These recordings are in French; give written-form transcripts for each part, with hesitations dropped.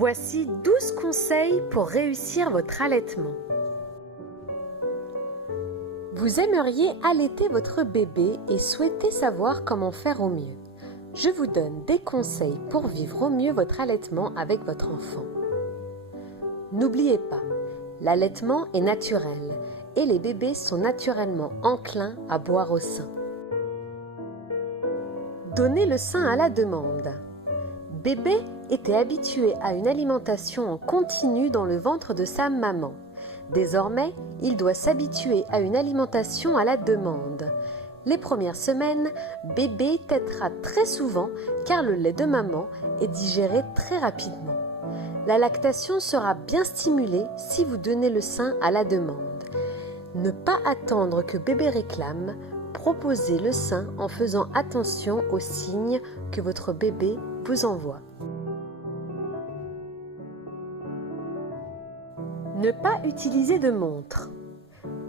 Voici 12 conseils pour réussir votre allaitement. Vous aimeriez allaiter votre bébé et souhaitez savoir comment faire au mieux. Je vous donne des conseils pour vivre au mieux votre allaitement avec votre enfant. N'oubliez pas, l'allaitement est naturel et les bébés sont naturellement enclins à boire au sein. Donnez le sein à la demande. Bébé était habitué à une alimentation en continu dans le ventre de sa maman. Désormais, il doit s'habituer à une alimentation à la demande. Les premières semaines, bébé tétera très souvent car le lait de maman est digéré très rapidement. La lactation sera bien stimulée si vous donnez le sein à la demande. Ne pas attendre que bébé réclame, proposez le sein en faisant attention aux signes que votre bébé vous envoie. Ne pas utiliser de montre.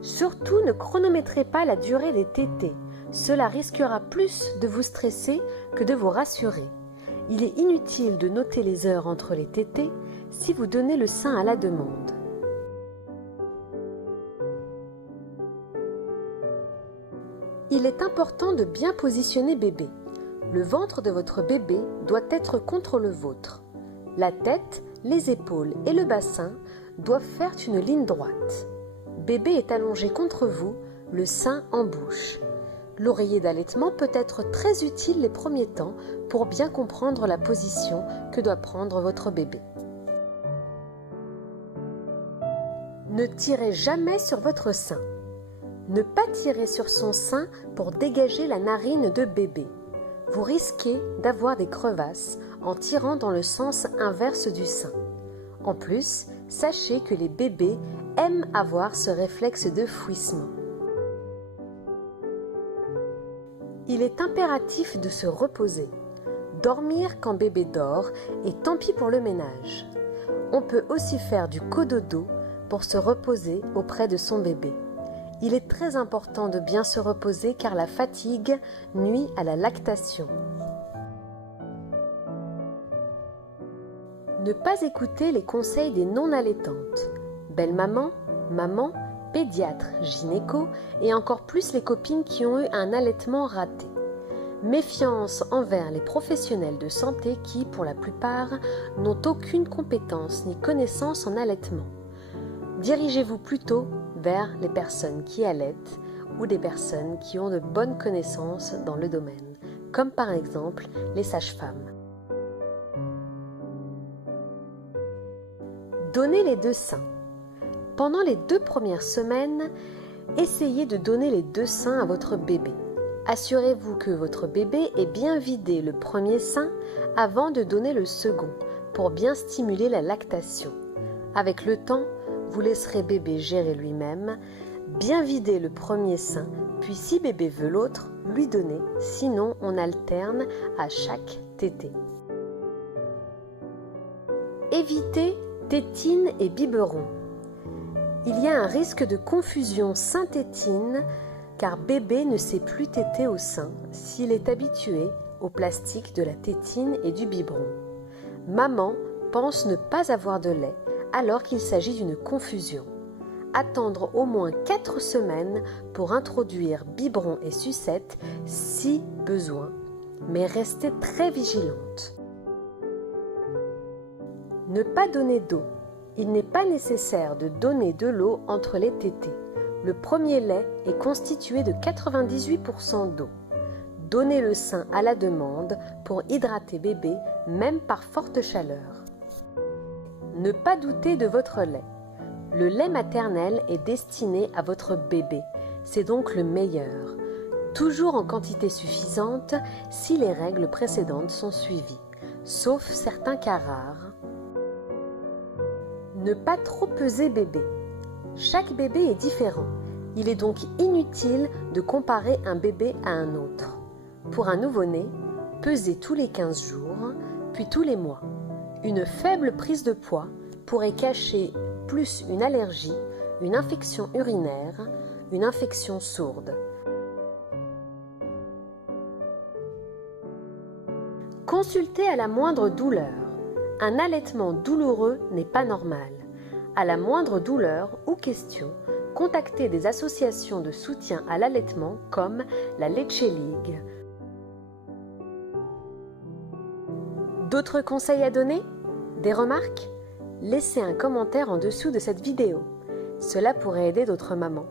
Surtout ne chronométrez pas la durée des tétées. Cela risquera plus de vous stresser que de vous rassurer. Il est inutile de noter les heures entre les tétées si vous donnez le sein à la demande. Il est important de bien positionner bébé. Le ventre de votre bébé doit être contre le vôtre. La tête, les épaules et le bassin doivent faire une ligne droite. Bébé est allongé contre vous, le sein en bouche. L'oreiller d'allaitement peut être très utile les premiers temps pour bien comprendre la position que doit prendre votre bébé. Ne tirez jamais sur votre sein. Ne pas tirer sur son sein pour dégager la narine de bébé. Vous risquez d'avoir des crevasses en tirant dans le sens inverse du sein. En plus, sachez que les bébés aiment avoir ce réflexe de fouissement. Il est impératif de se reposer. Dormir quand bébé dort et tant pis pour le ménage. On peut aussi faire du cododo pour se reposer auprès de son bébé. Il est très important de bien se reposer car la fatigue nuit à la lactation. Ne pas écouter les conseils des non-allaitantes. Belle-maman, maman, pédiatre, gynéco et encore plus les copines qui ont eu un allaitement raté. Méfiance envers les professionnels de santé qui, pour la plupart, n'ont aucune compétence ni connaissance en allaitement. Dirigez-vous plutôt vers les personnes qui allaitent ou des personnes qui ont de bonnes connaissances dans le domaine, comme par exemple les sages-femmes. Donnez les deux seins. Pendant les 2 premières semaines, essayez de donner les 2 seins à votre bébé. Assurez-vous que votre bébé ait bien vidé le premier sein avant de donner le second pour bien stimuler la lactation. Avec le temps, vous laisserez bébé gérer lui-même, bien vider le premier sein, puis si bébé veut l'autre, lui donner, sinon on alterne à chaque tétée. Évitez tétine et biberon. Il y a un risque de confusion sein-tétine car bébé ne sait plus téter au sein s'il est habitué au plastique de la tétine et du biberon. Maman pense ne pas avoir de lait alors qu'il s'agit d'une confusion. Attendre au moins 4 semaines pour introduire biberon et sucette si besoin, mais restez très vigilante. Ne pas donner d'eau. Il n'est pas nécessaire de donner de l'eau entre les tétées. Le premier lait est constitué de 98% d'eau. Donnez le sein à la demande pour hydrater bébé, même par forte chaleur. Ne pas douter de votre lait. Le lait maternel est destiné à votre bébé. C'est donc le meilleur. Toujours en quantité suffisante si les règles précédentes sont suivies, sauf certains cas rares. Ne pas trop peser bébé. Chaque bébé est différent. Il est donc inutile de comparer un bébé à un autre. Pour un nouveau-né, pesez tous les 15 jours, puis tous les mois. Une faible prise de poids pourrait cacher plus une allergie, une infection urinaire, une infection sourde. Consultez à la moindre douleur. Un allaitement douloureux n'est pas normal. À la moindre douleur ou question, contactez des associations de soutien à l'allaitement comme la Leche League. D'autres conseils à donner? Des remarques? Laissez un commentaire en dessous de cette vidéo. Cela pourrait aider d'autres mamans.